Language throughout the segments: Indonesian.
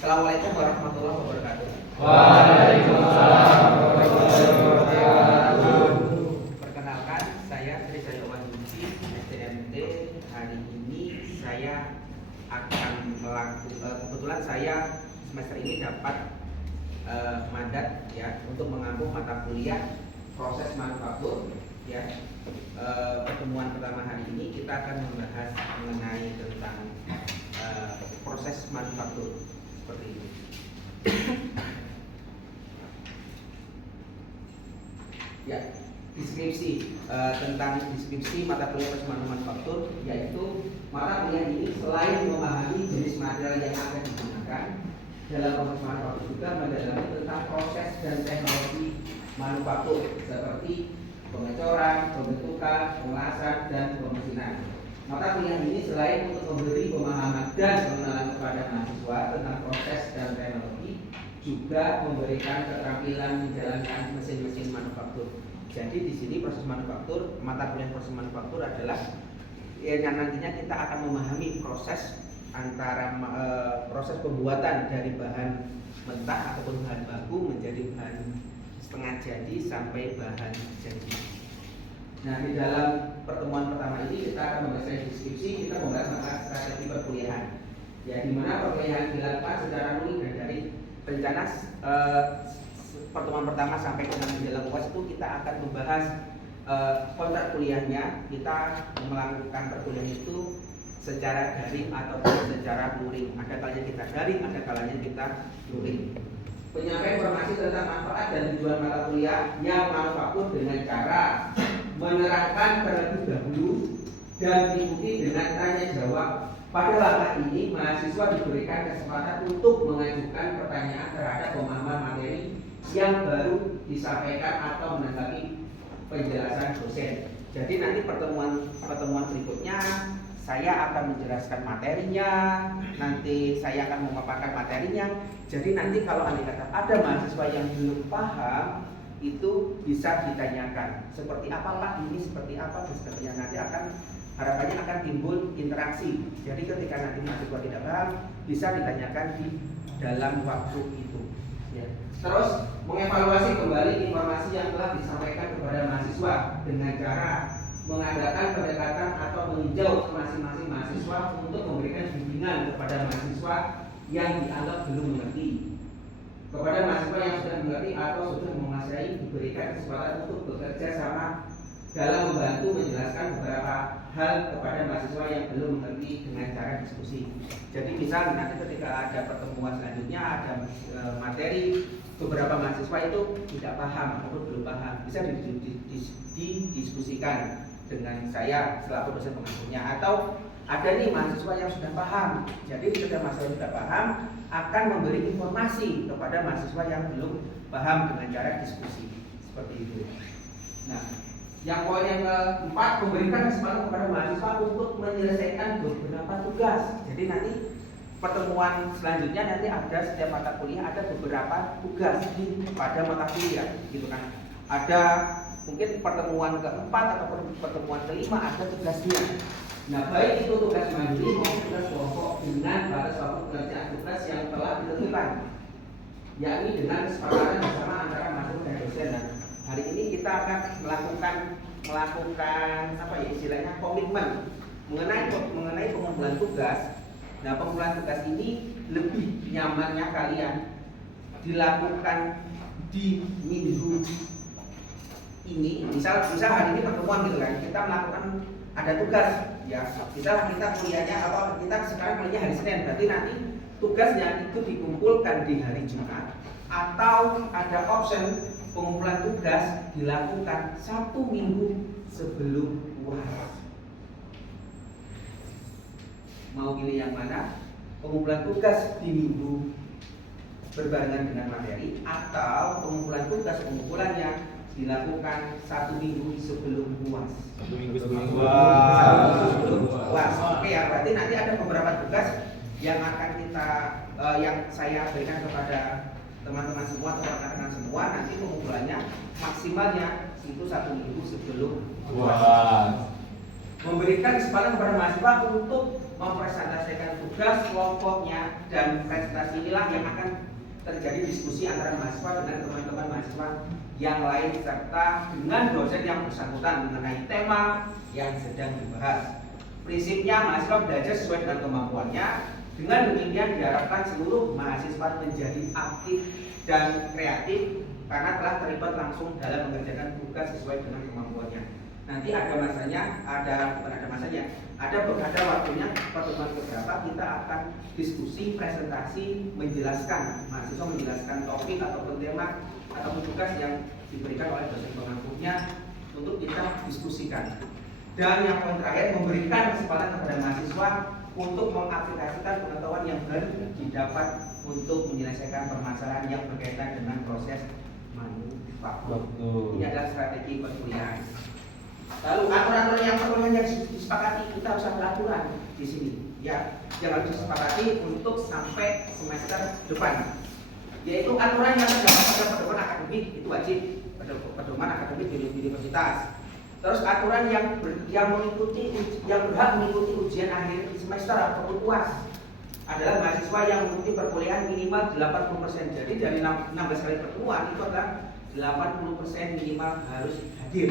Assalamualaikum warahmatullahi wabarakatuh. Waalaikumsalam warahmatullahi wabarakatuh. Perkenalkan, saya Sri Jaya Wahyudi, STMT. Hari ini saya akan kebetulan saya semester ini dapat mandat ya untuk mengampu mata kuliah proses manufaktur ya. Pertemuan pertama hari ini kita akan membahas mengenai tentang proses manufaktur seperti ini. Ya, deskripsi tentang deskripsi mata kuliah proses manufaktur, yaitu mata kuliah ini selain memahami jenis material yang akan digunakan dalam proses manufaktur juga mendalami tentang proses dan teknologi manufaktur seperti pengecoran, pembentukan, pengelasan, dan pemesinan. Mata kuliah ini selain untuk memberi pemahaman dan pengenalan kepada mahasiswa tentang proses dan teknologi, juga memberikan keterampilan menjalankan mesin-mesin manufaktur. Jadi di sini proses manufaktur, mata kuliah proses manufaktur adalah yang nantinya kita akan memahami proses antara proses pembuatan dari bahan mentah ataupun bahan baku menjadi bahan setengah jadi sampai bahan jadi. Nah, di dalam pertemuan pertama ini kita akan membahas deskripsi, kita membahas masalah strategi perkuliahan. Ya, di mana perkuliahan dilakukan secara luring dan dari rencana pertemuan pertama sampai ke menjelang UAS itu kita akan membahas kontrak kuliahnya. Kita melakukan perkuliahan itu secara daring ataupun secara luring. Ada kalanya kita daring, ada kalanya kita luring. Penyampaian informasi tentang manfaat dan tujuan mata kuliah yang manufaktur dengan cara menerangkan terlebih dahulu dan diikuti dengan tanya jawab. Pada langkah ini, mahasiswa diberikan kesempatan untuk mengajukan pertanyaan terhadap pemahaman materi yang baru disampaikan atau menanggapi penjelasan dosen. Jadi nanti pertemuan berikutnya saya akan menjelaskan materinya, nanti saya akan memaparkan materinya. Jadi nanti kalau ada mahasiswa yang belum paham, itu bisa ditanyakan seperti apa Pak, ini seperti apa dan sebagainya. Nanti harapannya akan timbul interaksi. Jadi ketika nanti mahasiswa tidak paham, bisa ditanyakan di dalam waktu itu ya. Terus mengevaluasi kembali informasi yang telah disampaikan kepada mahasiswa dengan cara mengadakan pendekatan atau meninjau ke masing-masing mahasiswa untuk memberikan bimbingan kepada mahasiswa yang dianggap belum mengerti. Kepada mahasiswa yang sudah mengerti atau sudah menguasai, diberikan kesempatan untuk bekerja sama dalam membantu menjelaskan beberapa hal kepada mahasiswa yang belum mengerti dengan cara diskusi. Jadi misal nanti ketika ada pertemuan selanjutnya, ada materi, beberapa mahasiswa itu tidak paham ataupun belum paham, bisa didiskusikan dengan saya selaku dosen pengaturnya. Atau ada nih mahasiswa yang sudah paham, jadi ketika mahasiswa sudah paham akan memberi informasi kepada mahasiswa yang belum paham dengan cara diskusi seperti itu. Nah, yang poin yang keempat, memberikan kesempatan kepada mahasiswa untuk menyelesaikan beberapa tugas. Jadi nanti pertemuan selanjutnya nanti ada setiap mata kuliah ada beberapa tugas pada mata kuliah, gitu kan. Ada mungkin pertemuan keempat ataupun pertemuan kelima ada tugasnya. Nah, baik itu tugas mandiri maupun tugas kelompok dengan batas waktu pengerjaan tugas yang telah ditentukan, yakni dengan kesepakatan bersama antara mahasiswa dan dosen. Nah, hari ini kita akan melakukan apa ya istilahnya komitmen mengenai pengumpulan tugas. Nah, pengumpulan tugas ini lebih nyamannya kalian dilakukan di minggu ini. Misal hari ini pertemuan gitu kan, kita melakukan ada tugas ya, kita kuliahnya kita sekarang kuliahnya hari Senin, berarti nanti tugasnya itu dikumpulkan di hari Jumat, atau ada option pengumpulan tugas dilakukan 1 minggu sebelum UAS. Mau pilih yang mana? Pengumpulan tugas di minggu berbarengan dengan materi, atau pengumpulan tugas pengumpulannya dilakukan 1 minggu sebelum UAS. 1 minggu sebelum UAS. Oke ya, berarti nanti ada beberapa tugas yang akan yang saya berikan kepada teman-teman semua atau rekan-rekan semua. Nanti pengumpulannya maksimalnya itu 1 minggu sebelum UAS. memberikan kesempatan kepada mahasiswa untuk mempresentasikan tugas kelompoknya, dan presentasi inilah yang akan terjadi diskusi antara mahasiswa dengan teman-teman mahasiswa yang lain serta dengan dosen yang bersangkutan mengenai tema yang sedang dibahas. Prinsipnya mahasiswa belajar sesuai dengan kemampuannya. Dengan demikian diharapkan seluruh mahasiswa menjadi aktif dan kreatif karena telah terlibat langsung dalam mengerjakan tugas sesuai dengan kemampuannya. Nanti ada masanya, ada waktunya pertemuan keberapa kita akan diskusi, presentasi, menjelaskan, mahasiswa menjelaskan topik ataupun tema ataupun tugas yang diberikan oleh dosen pengampunya untuk kita diskusikan. Dan yang poin terakhir, memberikan kesempatan kepada mahasiswa untuk mengaplikasikan pengetahuan yang baru didapat untuk menyelesaikan permasalahan yang berkaitan dengan proses manufaktur. Ini adalah strategi perkuliahan. Lalu aturan-aturan yang perlu yang disepakati, kita harus ada aturan di sini, ya, yang harus disepakati untuk sampai semester depan, yaitu aturan yang terdapat pada pedoman akademik, itu wajib pedoman akademik di universitas. Terus aturan yang berhak mengikuti ujian akhir semester atau UAS adalah mahasiswa yang mengikuti perkuliahan minimal 80%. Jadi dari 16 kali pertemuan itu adalah 80% minimal harus hadir.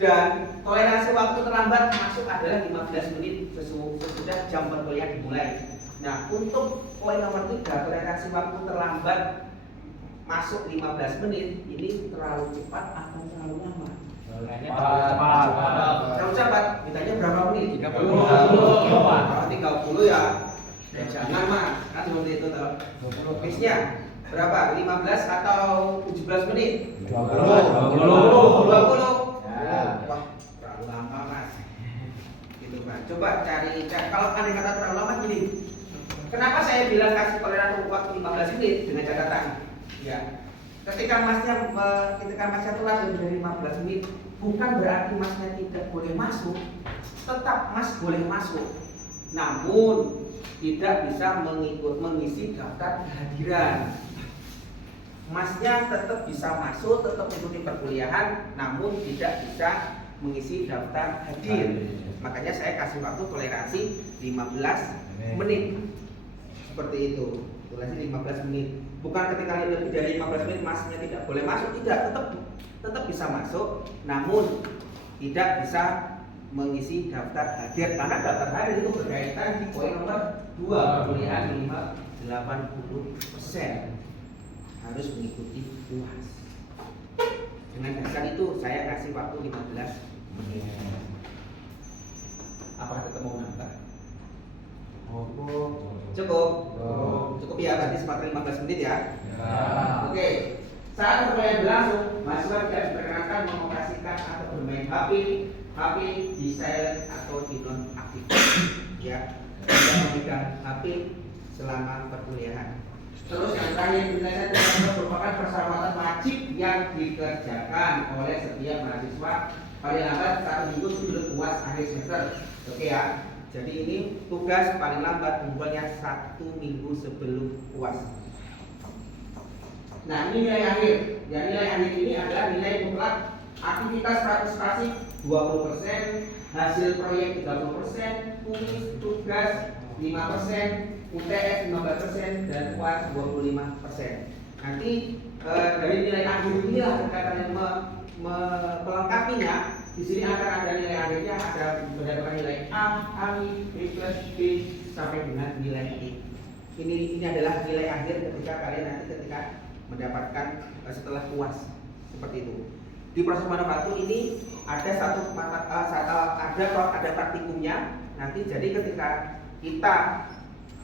Dan toleransi waktu terlambat masuk adalah 15 menit sesudah jam perkuliahan dimulai. Nah, untuk poin nomor 3, toleransi waktu terlambat masuk 15 menit ini terlalu cepat atau terlalu lama? Terlalu cepat. Ditanya berapa menit? 30 ya. Jangan mas, kan seperti itu toh. Pace-nya berapa? 15 atau 17 menit? 20. Wah, terlalu lama mas. Gitu kan. Coba cari kalau ada kata terlalu lama gini. Kenapa saya bilang kasih toleransi waktu 15 menit dengan catatan? Ya. Ketika masnya telat lebih dari 15 menit, bukan berarti masnya tidak boleh masuk. Tetap mas boleh masuk. Namun tidak bisa mengisi daftar kehadiran. Masnya tetap bisa masuk, tetap mengikuti perkuliahan, namun tidak bisa mengisi daftar hadir. Makanya saya kasih waktu toleransi 15 menit. Seperti itu. Toleransi 15 menit. Bukan ketika lebih dari 15 menit masnya tidak boleh masuk, tidak, tetap bisa masuk, namun tidak bisa mengisi daftar hadir karena daftar hadir itu berkaitan di poin nomor 2, perkuliahan minimal 80% harus mengikuti UAS. Dengan dasar itu saya kasih waktu 15 menit. Apakah tetap mau nambah? Cukup ya, berarti sempat 15 menit ya. Oke. Saat perkuliahan berlangsung, mahasiswa tidak diperkenankan mengoperasikan atau bermain HP di silent atau di non-aktif. Ya, tidak memegang HP selama perkuliahan. Terus yang terakhir, penjelasan merupakan persyaratan wajib yang dikerjakan oleh setiap mahasiswa paling lambat 1 minggu sebelum UAS akhir semester. Oke ya. Jadi ini tugas paling lambat kumpulnya 1 minggu sebelum UAS. Nah, ini nilai akhir. Ya, nilai akhir ini adalah nilai mutlak aktivitas partisipasi 20%, hasil proyek 30%, kuis tugas 5%, UTS 15% dan UAS 25%. Nanti dari nilai akhir inilah kalian melengkapinya. Di sini akan ada nilai akhirnya, ada berdasarkan nilai A, B plus B sampai dengan nilai E. Ini adalah nilai akhir ketika kalian nanti ketika mendapatkan setelah UAS seperti itu. Di proses manufaktur ini ada ada praktikumnya nanti. Jadi ketika kita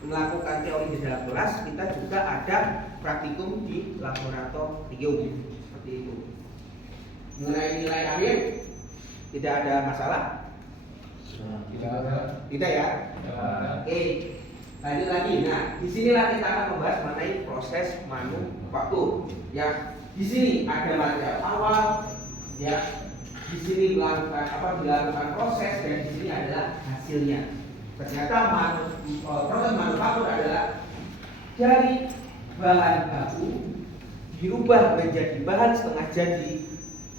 melakukan teori di dalam kelas, kita juga ada praktikum di laboratorium seperti itu. Mengenai nilai akhir tidak ada masalah? Tidak ya? Oke. Lanjut lagi. Nah, disinilah kita akan membahas mengenai proses manufaktur. Ya, di sini ada material awal. Ya, di sini dilakukan proses dan di sini adalah hasilnya. Ternyata proses manufaktur adalah dari bahan baku dirubah menjadi bahan setengah jadi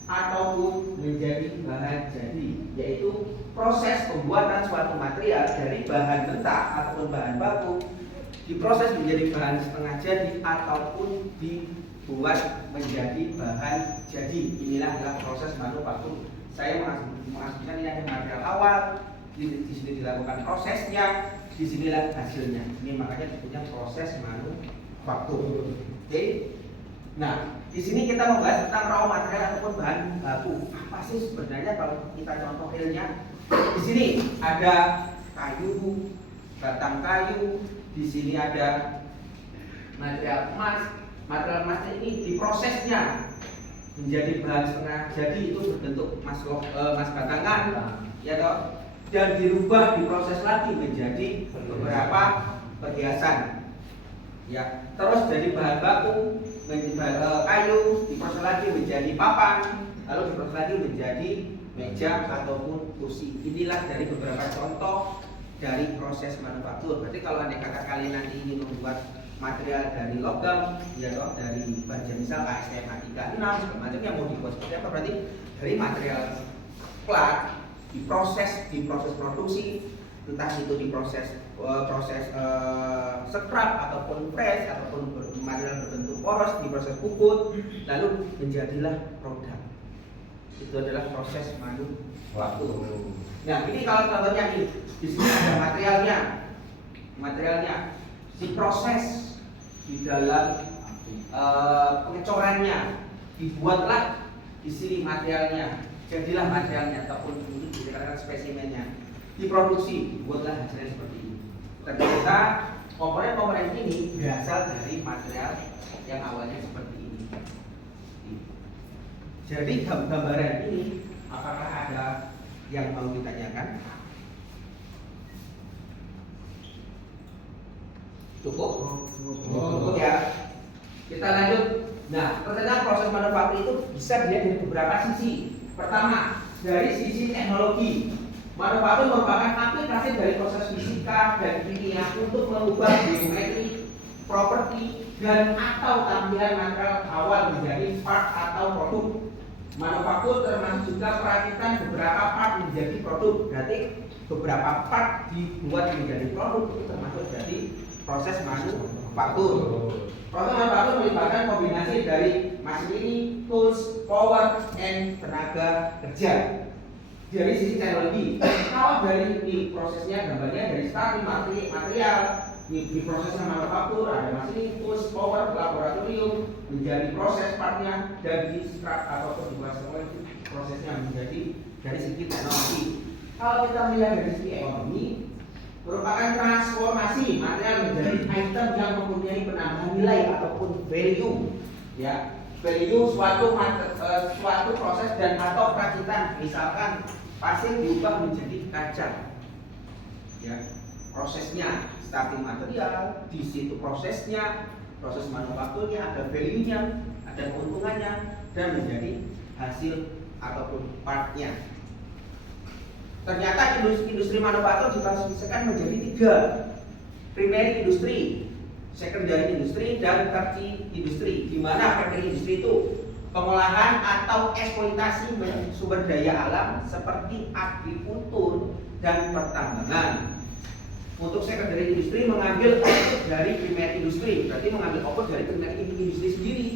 ataupun menjadi bahan jadi, yaitu proses pembuatan suatu material dari bahan mentah ataupun bahan baku diproses menjadi bahan setengah jadi ataupun dibuat menjadi bahan jadi. Inilah adalah proses manufaktur. Saya mengasumsikan ini ada material awal, di sini dilakukan prosesnya, disinilah hasilnya. Ini makanya disebutnya proses manufaktur. Oke. Nah, di sini kita membahas tentang raw material ataupun bahan baku. Apa sih sebenarnya kalau kita contoh realnya? Di sini ada kayu, batang kayu. Di sini ada material emas. Material emas ini diprosesnya menjadi bahan setengah jadi, itu berbentuk emas batangan, ya toh, dan dirubah, diproses lagi menjadi beberapa perhiasan. Ya, terus jadi bahan baku, kayu, diproses lagi menjadi papan, lalu diproses lagi menjadi meja ataupun kursi. Inilah dari beberapa contoh dari proses manufaktur. Berarti kalau andai kata kalian nanti ingin membuat material dari logam, ya toh, dari baja misal ASTM 36 segala macam yang mau dibuat seperti apa, berarti dari material plat diproses produksi, entah itu diproses scrap ataupun press ataupun material berbentuk poros, diproses puput, lalu menjadilah produk. Itu adalah proses manufaktur. Nah, ini kalau contohnya nih, di sini ada materialnya diproses di dalam pengecorannya, dibuatlah di sini materialnya, jadilah materialnya ataupun untuk dikatakan spesimennya, diproduksi, dibuatlah hasilnya seperti ini. Ternyata komponen-komponen ini berasal dari material yang awalnya seperti ini. Jadi gambaran ini, apakah ada yang mau ditanyakan? Cukup ya. Kita lanjut. Nah, ternyata proses manufaktur itu bisa dilihat dari beberapa sisi. Pertama, dari sisi teknologi. Manufaktur merupakan aplikasi dari proses fisika dan kimia untuk mengubah geometri, properti, dan atau tampilan material awal menjadi part atau produk. Manufaktur termasuk juga perakitan beberapa part menjadi produk. Berarti beberapa part dibuat menjadi produk itu termasuk jadi proses manufaktur. Proses manufaktur melibatkan kombinasi dari machinery, tools, power, and tenaga kerja. Dari sisi teknologi, kalau dari prosesnya gambarnya dari starting material, di prosesnya manufaktur ada machinery, tools, power, laboratorium menjadi proses partnya, dan di scrap ataupun dibuat prosesnya menjadi dari segi teknologi. Kalau kita melihat dari segi ekonomi, merupakan transformasi material menjadi item yang mempunyai penambahan nilai ataupun value, ya, value suatu proses dan atau perakitan. Misalkan pasir diubah menjadi kaca, ya, prosesnya starting material, di situ prosesnya, proses manufakturnya, ada value-nya, ada keuntungannya, dan menjadi hasil ataupun partnya. Ternyata industri manufaktur diklasifikasikan menjadi 3: primary industri, secondary industri, dan tertiary industri. Di mana primary industri itu pengolahan atau eksploitasi sumber daya alam seperti agrikultur dan pertambangan. Untuk secondary industri mengambil output dari primary industri, berarti mengambil output dari primary industri sendiri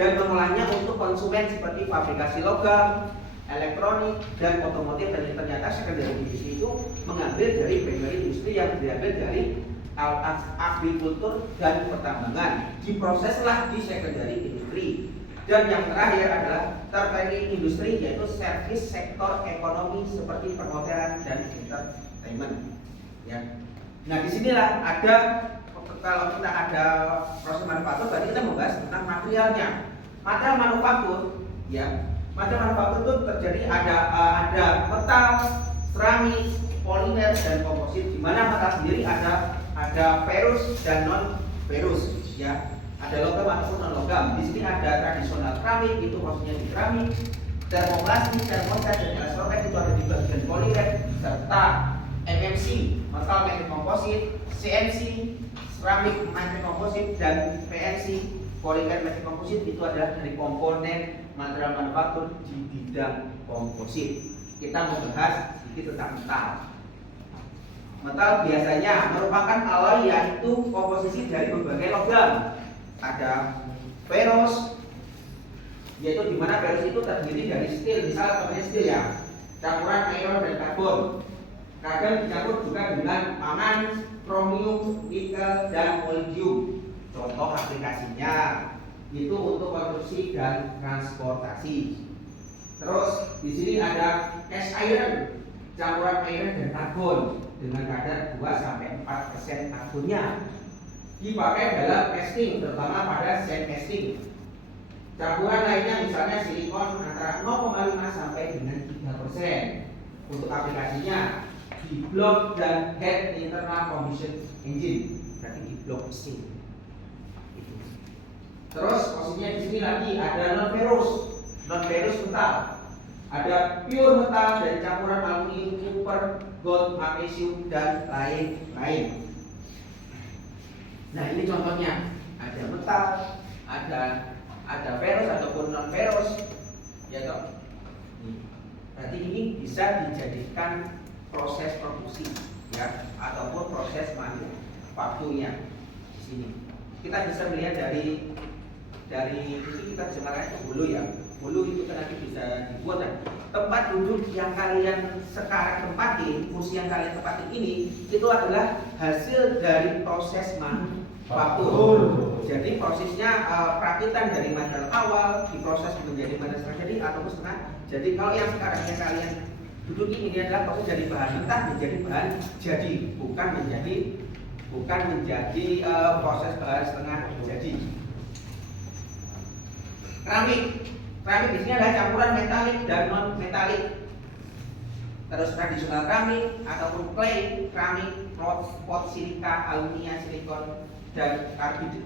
dan mengolahnya untuk konsumen seperti fabrikasi logam, elektronik, dan otomotif. Dan ternyata secondary industri itu mengambil dari primary industri yang diambil dari agrikultur dan pertambangan, diproseslah di secondary industri. Dan yang terakhir adalah tertiary industri, yaitu service sektor ekonomi seperti perhotelan dan entertainment. Ya. Nah, disinilah ada, kalau kita ada proses manufaktur, berarti kita membahas tentang materialnya. Material manufaktur, ya, material manufaktur itu terjadi ada metal, seramik, polimer, dan komposit. Di mana metal sendiri ada ferrous dan non ferrous, ya. Ada logam ataupun non logam. Di sini ada tradisional keramik, itu prosesnya di keramik. Termoplastik, termoset, dan elektronik itu ada di bagian polimer, serta MMC, metal magnet komposit, CNC, Ceramic Material Composite dan PMC Polymer Material Composite itu adalah dari komponen material manufaktur di bidang komposit. Kita membahas sedikit tentang metal. Metal biasanya merupakan alloy yaitu komposisi dari berbagai logam. Ada ferrous, yaitu dimana ferrous itu terdiri dari steel, misalnya contohnya steel ya, campuran iron dan karbon. Kadang dicampur juga dengan mangan, kromium, nikel, dan oleum. Contoh aplikasinya itu untuk konstruksi dan transportasi. Terus di sini ada cast iron, campuran iron dan karbon dengan kadar 2-4% karbonnya. Dipakai dalam casting, terutama pada sand casting. Campuran lainnya misalnya silikon antara 0,5 sampai dengan 3%. Untuk aplikasinya di blok dan head internal combustion engine, berarti di blok mesin. Terus posisinya di sini lagi ada non ferrous metal. Ada pure metal dari campuran aluminium, copper, gold, magnesium dan lain-lain. Nah, ini contohnya. Ada metal, ada ferrous ataupun non ferrous, ya toh. Berarti ini bisa dijadikan proses produksi, ya, ataupun proses manufakturnya di sini. Kita bisa melihat dari ini kita bisa melihat hulu ya. Hulu itu kan nanti bisa dibuat kan. Tempat duduk yang kalian sekarang tempatin, kursi yang kalian tempatin ini itu adalah hasil dari proses manufaktur. Jadi prosesnya perakitan dari material awal diproses menjadi material setengah jadi ataupun setengah. Jadi kalau yang sekarang yang kalian duduk ini adalah proses dari bahan mentah menjadi bahan jadi, bukan menjadi proses bahan setengah jadi. Keramik di sini adalah campuran metalik dan non metalik. Terus tradisional keramik ataupun clay keramik, pot silika, aluminium, silikon dan karbid.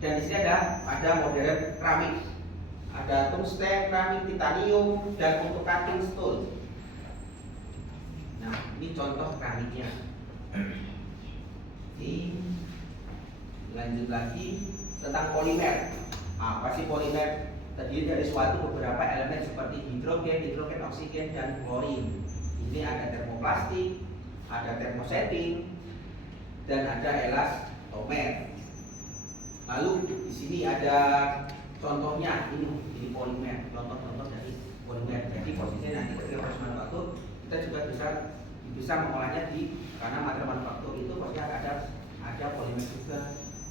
Dan di sini ada modern keramik. Ada tungsten, keramik, titanium dan untuk cutting stone. Nah, ini contoh keramiknya. Lanjut lagi tentang polimer. Apa sih polimer? Terdiri dari suatu beberapa elemen seperti hidrogen, oksigen, dan klorin. Ini ada termoplastik, ada termosetting, dan ada elastomer. Lalu di sini ada contohnya, ini polimer, contoh-contoh dari polimer. Jadi posisinya nanti ketika proses manufaktur kita juga bisa mengolahnya karena material manufaktur itu posisinya ada polimer juga.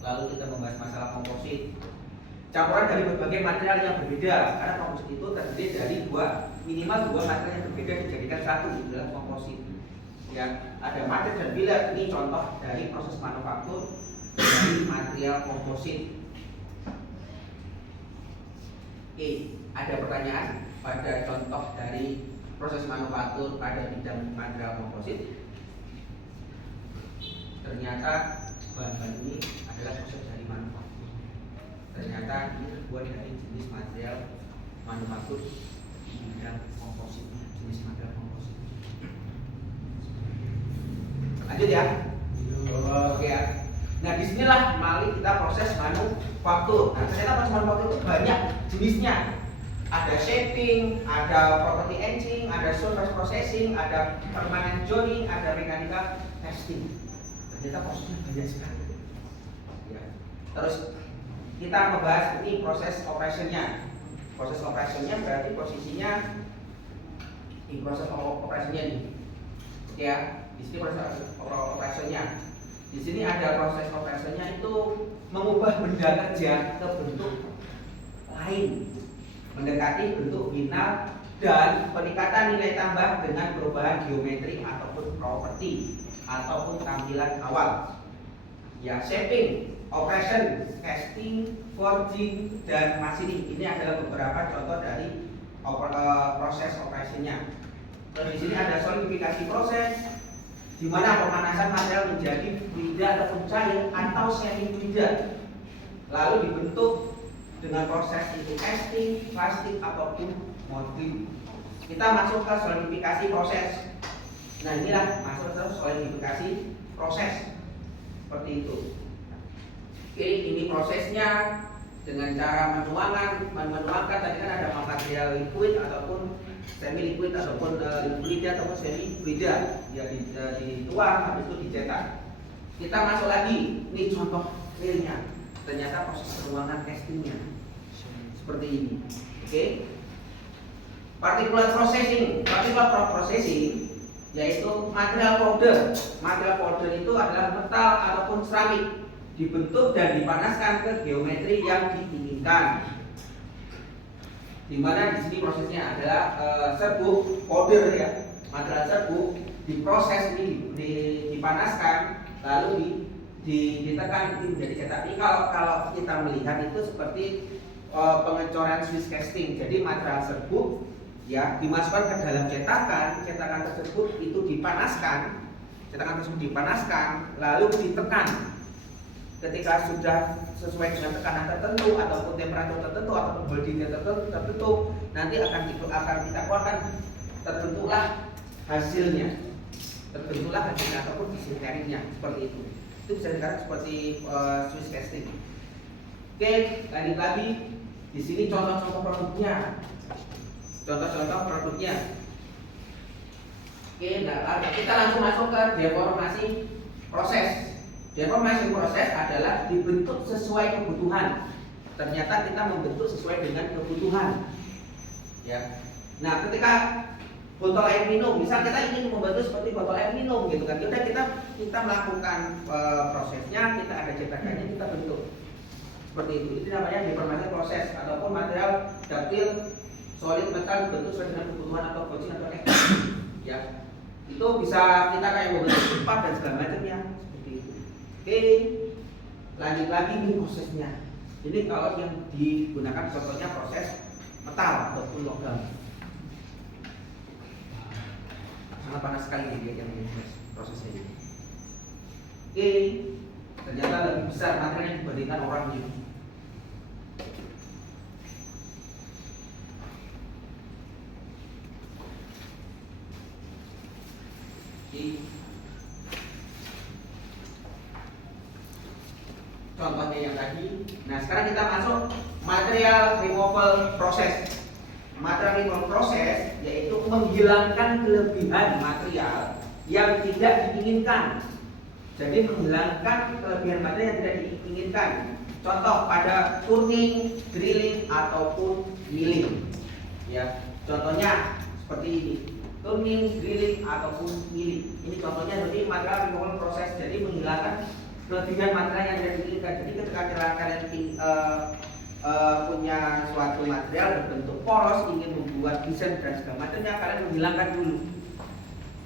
Lalu kita membahas masalah komposit. Campuran dari berbagai material yang berbeda, karena komposit itu terdiri dari minimal dua material yang berbeda dijadikan satu, itu adalah komposit. Ya, ada matret dan pilar. Ini contoh dari proses manufaktur dari material komposit. Oke, ada pertanyaan pada contoh dari proses manufaktur pada bidang material komposit? Ternyata bahan-bahan ini adalah proses dari manufaktur. Ternyata ini terbuat dari jenis material manufaktur di bidang komposit, jenis material komposit. Lanjut ya. Oke ya. Nah, disinilah mari kita proses manufaktur. Nah, ternyata proses manufaktur itu banyak jenisnya. Ada shaping, ada property etching, ada surface processing, ada permanent joining, ada mechanical testing. Ternyata prosesnya banyak sekali. Ya. Terus kita membahas ini proses operationnya. Proses operationnya berarti posisinya di proses operationnya nih. Oke ya, di sini proses operationnya. Di sini ada proses operationnya itu mengubah benda kerja ke bentuk lain, mendekati bentuk final dan peningkatan nilai tambah dengan perubahan geometri ataupun properti ataupun tampilan awal. Ya, shaping, operation, casting, forging, dan machining. Ini adalah beberapa contoh dari proses operationnya. Terus di sini ada solidifikasi proses, di mana pemanasan material menjadi fluida ataupun cair atau semi fluida, lalu dibentuk dengan proses itu casting, plastik ataupun molding. Kita masuk ke solidifikasi proses. Nah, inilah masuk ke solidifikasi proses seperti itu. Oke, ini prosesnya dengan cara menuangkan tadi kan ada material liquid ataupun semi liquid ataupun liquid ataupun semi fluida ya dituang habis itu dicetak. Kita masuk lagi, ini contoh realnya. Ternyata proses penuangan castingnya seperti ini. Oke. Particular processing yaitu material powder. Material powder itu adalah metal ataupun seramik dibentuk dan dipanaskan ke geometri yang diinginkan. Di mana di sini prosesnya adalah serbuk powder ya, material serbuk diproses ini dipanaskan lalu ditekan itu menjadi cetak. Ini kalau kita melihat itu seperti pengecoran Swiss casting. Jadi material serbuk ya dimasukkan ke dalam cetakan tersebut itu dipanaskan, lalu ditekan. Ketika sudah sesuai dengan tekanan tertentu ataupun temperatur tertentu ataupun holding tertentu, nanti akan kita keluarkan terbentuklah hasilnya ataupun disinteringnya seperti itu. Itu bisa dikatakan seperti Swiss casting. Oke, lanjut lagi. Di sini contoh-contoh produknya. Oke, nah, kita langsung masuk ke deformasi proses. Deformation proses adalah dibentuk sesuai kebutuhan. Ternyata kita membentuk sesuai dengan kebutuhan. Ya. Nah, ketika botol air minum, misal kita ingin membentuk seperti botol air minum gitu kan. Kita melakukan prosesnya, kita ada cetakannya, kita bentuk. Seperti itu. Itu namanya deformasi proses ataupun material duktil solid metal dibentuk sesuai dengan kebutuhan atau coaching atau ekstrak. Ya. Itu bisa kita kayak membentuk pipa dan segala macamnya. Oke, lanjut lagi ini prosesnya. Ini kalau yang digunakan contohnya proses metal ataupun logam. Sangat panas sekali yang prosesnya ini. Oke, ternyata lebih besar materialnya dibandingkan orang ini. Oke. Contohnya yang tadi. Nah, sekarang kita masuk material removal process. Material removal process yaitu menghilangkan kelebihan material yang tidak diinginkan. Jadi menghilangkan kelebihan material yang tidak diinginkan. Contoh pada turning, drilling ataupun milling. Ya, contohnya seperti ini. Turning, drilling ataupun milling. Ini contohnya seperti material removal process. Jadi menghilangkan kelebihan material yang tidak diinginkan. Jadi ketika kalian punya suatu material berbentuk poros, ingin membuat desain dan segala macamnya, kalian menghilangkan dulu.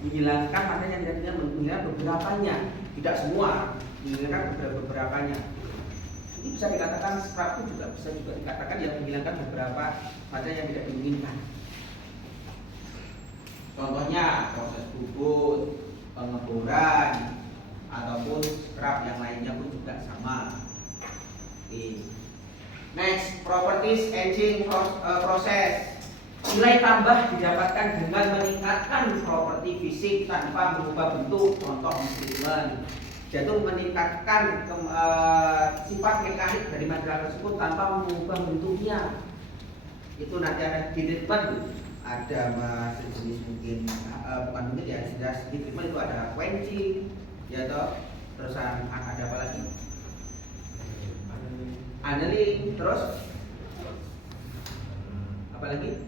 Menghilangkan material yang tidak diinginkan, menghilangkan beberapanya, tidak semua, menghilangkan beberapanya. Ini bisa dikatakan scrap itu juga bisa dikatakan yang menghilangkan beberapa material yang tidak diinginkan. Contohnya proses bubut, pengeboran, ataupun scrap yang lainnya pun juga sama. Next, properties aging process. Nilai tambah didapatkan dengan meningkatkan properti fisik tanpa mengubah bentuk. Contoh treatment, yaitu meningkatkan sifat mekanik dari material tersebut tanpa mengubah bentuknya. Itu nanti ada treatment, ada sejenis mungkin bukan mungkin ya, jelas treatment itu ada quenching, ya toh, terus ada apa lagi? Annealing, terus apa lagi?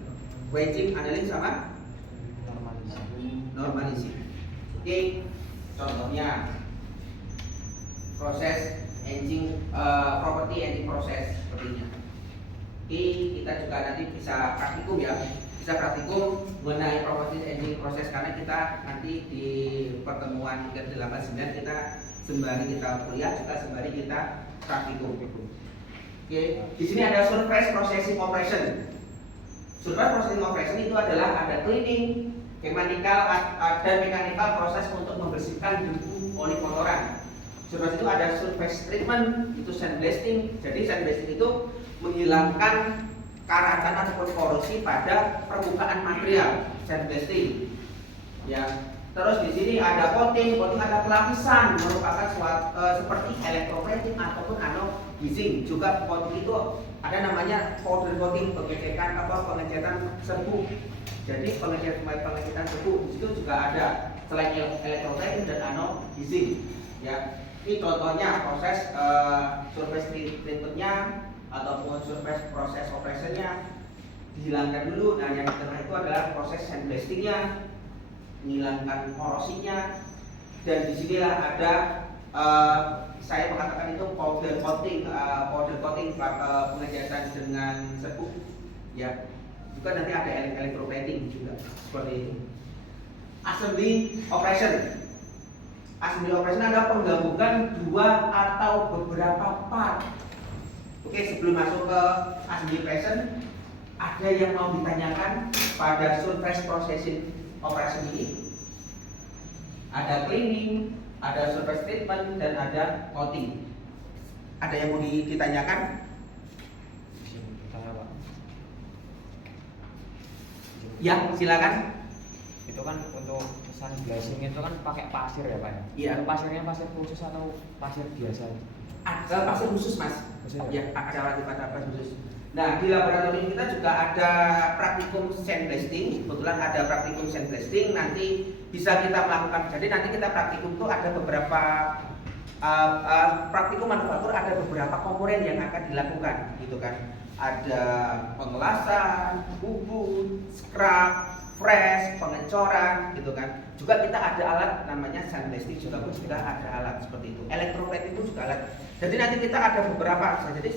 Quenching, annealing sama normalisasi. Oke, contohnya proses aging, property aging proses sepertinya. Oke, kita juga nanti bisa praktikum ya. Bisa praktikum mengenai property aging proses karena kita nanti di pertemuan ke-89 kita sembari kita kuliah juga sembari kita praktikum. Oke, di sini ada surface processing operation. Surface processing operation itu adalah ada cleaning, mechanical dan mechanical proses untuk membersihkan debu oli kotoran. Surface itu ada surface treatment, itu sandblasting. Jadi sandblasting itu menghilangkan karatan ataupun korosi pada permukaan material, sandblasting. Ya. Terus di sini ada coating ada pelapisan merupakan seperti electroplating ataupun anodizing. Juga coating itu ada namanya powder coating, pengecetan serbuk. Jadi pengecetan serbuk di situ juga ada selain electroplating dan anodizing. Ya, ini contohnya proses surface treatmentnya ataupun surface proses operationnya dihilangkan dulu. Nah, yang di tengah itu adalah proses sandblastingnya, menghilangkan korosinya, dan disinilah ada saya mengatakan itu powder coating pengecatan dengan serbuk. Ya, juga nanti ada electroplating juga seperti itu. Assembly operation adalah penggabungan dua atau beberapa part. Oke, sebelum masuk ke assembly operation, ada yang mau ditanyakan pada surface processing operation ini? Ada cleaning, ada surface treatment, dan ada coating. Ada yang mau ditanyakan? Ya, silakan. Itu kan untuk sandblasting itu kan pakai pasir ya Pak ya? Iya. Itu pasirnya pasir khusus atau pasir biasa? Ada pasir khusus Mas. Khusus Ya, ada pasir khusus. Nah, di laboratorium kita juga ada praktikum sandblasting. Kebetulan ada praktikum sandblasting, nanti bisa kita melakukan. Jadi nanti kita praktikum itu ada beberapa praktikum manufaktur, ada beberapa komponen yang akan dilakukan, gitu kan. Ada pengelasan, bubut, scrub, fresh, pengecoran, gitu kan. Juga kita ada alat namanya sandblasting, juga pun sudah ada alat seperti itu. Electroplating pun juga alat. Jadi nanti kita ada beberapa. Jadi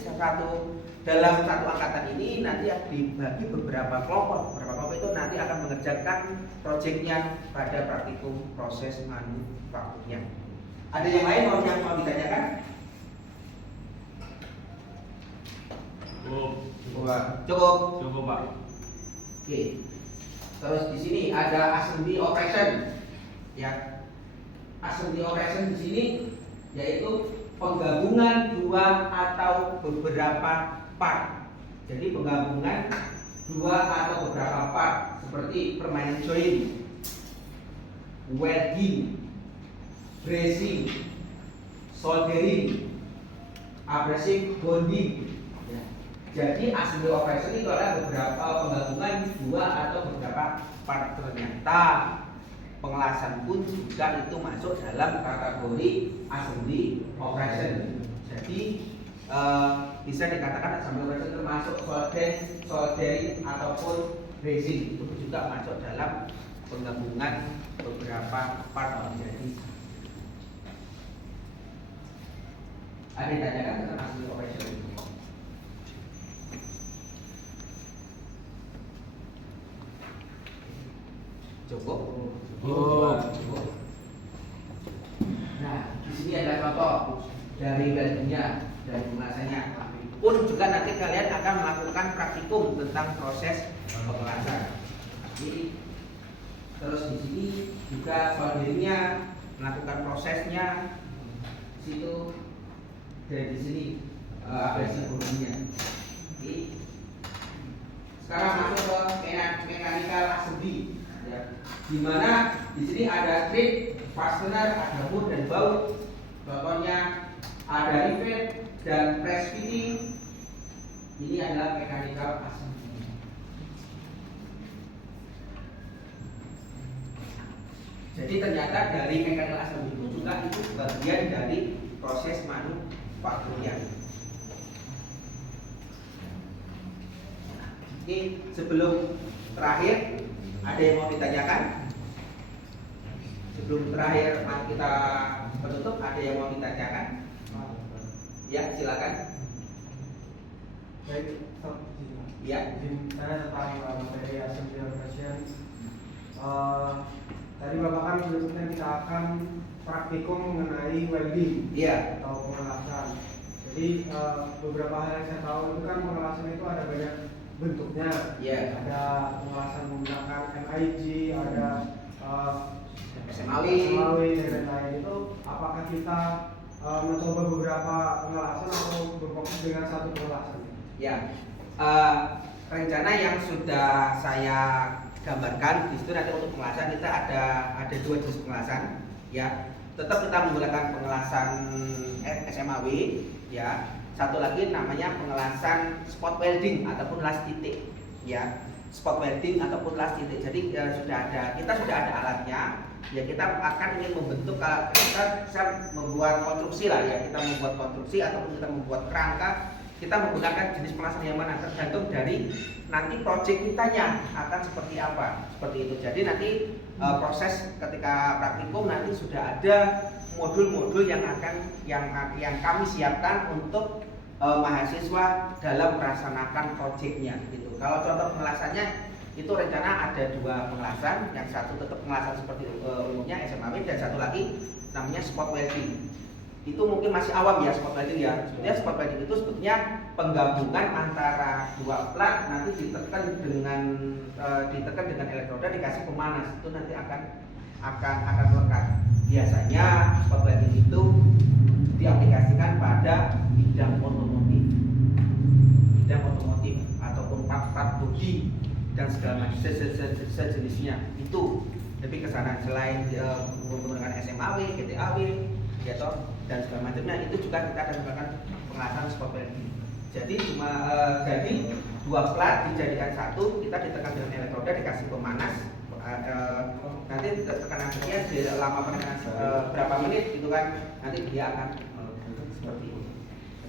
dalam satu angkatan ini nanti dibagi beberapa kelompok. Beberapa kelompok itu nanti akan mengerjakan proyeknya pada praktikum proses manufakturnya. Ada yang lain yang mau ditanyakan? Cukup. Cukup Pak. Oke. Terus di sini ada assembly operation. Ya. Assembly operation di sini yaitu penggabungan dua atau beberapa part. Jadi penggabungan dua atau beberapa part seperti permainan join, welding, bracing, soldering, abrasive bonding. Ya. Jadi assembly operation itu adalah beberapa penggabungan dua atau beberapa part. Ternyata pengelasan pun juga itu masuk dalam kategori assembly operation. Jadi bisa dikatakan assembly operation termasuk soldering ataupun bracing, itu juga masuk dalam penggabungan beberapa part menjadi. Ada yang tanyakan tentang assembly operation? Cukup. Nah, di sini ada contoh dari weldingnya, dari pengelasannya. Pun juga nanti kalian akan melakukan praktikum tentang proses pengelasan. Jadi, terus di sini juga solderingnya, melakukan prosesnya. Situ dari sini abrasi bondingnya. Sekarang masuk ke mechanical assembly. Ya, di mana di sini ada thread, fastener, ada mur dan baut. Contohnya ada rivet dan press fitting. Ini adalah mechanical assembly. Jadi ternyata dari mechanical assembly itu juga itu bagian dari proses manufakturnya. Oke, sebelum terakhir ada yang mau ditanyakan? Sebelum terakhir kita penutup, ada yang mau ditanyakan? Ya, silakan. Baik, Ya. saya tentang materi assembly operation. Tadi Bapak kan menyebutkan kita akan praktikum mengenai welding Iya. atau pengelasan. Jadi beberapa hal yang saya tahu itu kan pengelasan itu ada banyak bentuknya. Iya. Ada pengelasan menggunakan MIG, ada SMAW dan lain-lain. Itu apakah kita mencoba beberapa pengelasan atau berfokus dengan satu pengelasan? Ya, rencana yang sudah saya gambarkan. Di situ nanti untuk pengelasan kita ada 2 jenis pengelasan, ya. Tetap kita menggunakan pengelasan SMAW, ya. Satu lagi namanya pengelasan spot welding ataupun las titik, ya. Spot welding ataupun las titik. Jadi kita sudah ada alatnya. Ya kita akan ingin membentuk, kalau kita bisa membuat konstruksi lah ya, kita membuat konstruksi ataupun kita membuat kerangka, kita menggunakan jenis pengelasan yang mana tergantung dari nanti proyek kitanya akan seperti apa, seperti itu. Jadi nanti proses ketika praktikum nanti sudah ada modul-modul yang kami siapkan untuk mahasiswa dalam melaksanakan proyeknya gitu. Kalau contoh pengelasannya itu rencana ada 2 pengelasan, yang satu tetap pengelasan seperti umumnya SMAW, dan satu lagi namanya spot welding. Itu mungkin masih awam ya spot welding ya. Sebetulnya spot welding itu sebetulnya penggabungan antara 2 plat nanti ditekan dengan elektroda dikasih pemanas, itu nanti akan melekat. Biasanya spot welding itu diaplikasikan pada bidang otomotif ataupun part-part bodi dan segala macam sejenisnya itu lebih ke sana. Selain menggunakan SMAW, GTAW, ya toh, dan segala macamnya, itu juga kita akan menggunakan pengelasan spot welding. Jadi jadi 2 plat dijadikan satu, kita ditekan dengan elektroda dikasih pemanas, nanti tekanannya lama penekanan berapa menit gitu kan, nanti dia akan seperti ini.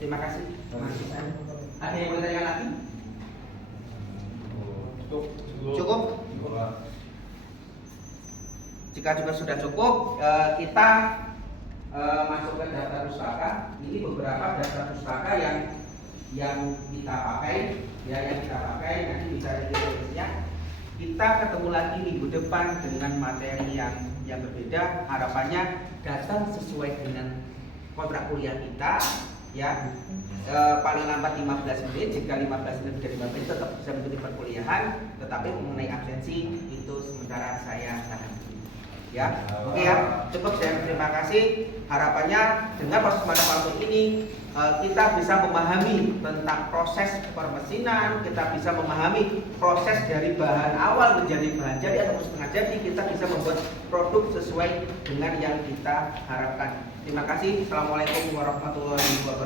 Terima kasih. Ada yang mau bertanya lagi? Cukup? Jika juga sudah cukup, kita masuk ke daftar pustaka. Ini beberapa daftar pustaka yang kita pakai, ya, nanti bisa dilihatnya. Kita ketemu lagi minggu depan dengan materi yang berbeda. Harapannya datang sesuai dengan kontrak kuliah kita, ya. Paling lambat 15 menit, jika 15 menit dari 15 menit tetap bisa mengikuti perkuliahan, tetapi mengenai absensi itu sementara saya tahan. Ya, oke ya, cukup. Saya terima kasih. Harapannya dengan proses pada waktu ini kita bisa memahami tentang proses permesinan, kita bisa memahami proses dari bahan awal menjadi bahan jadi atau setengah jadi, kita bisa membuat produk sesuai dengan yang kita harapkan. Terima kasih. Assalamualaikum warahmatullahi wabarakatuh.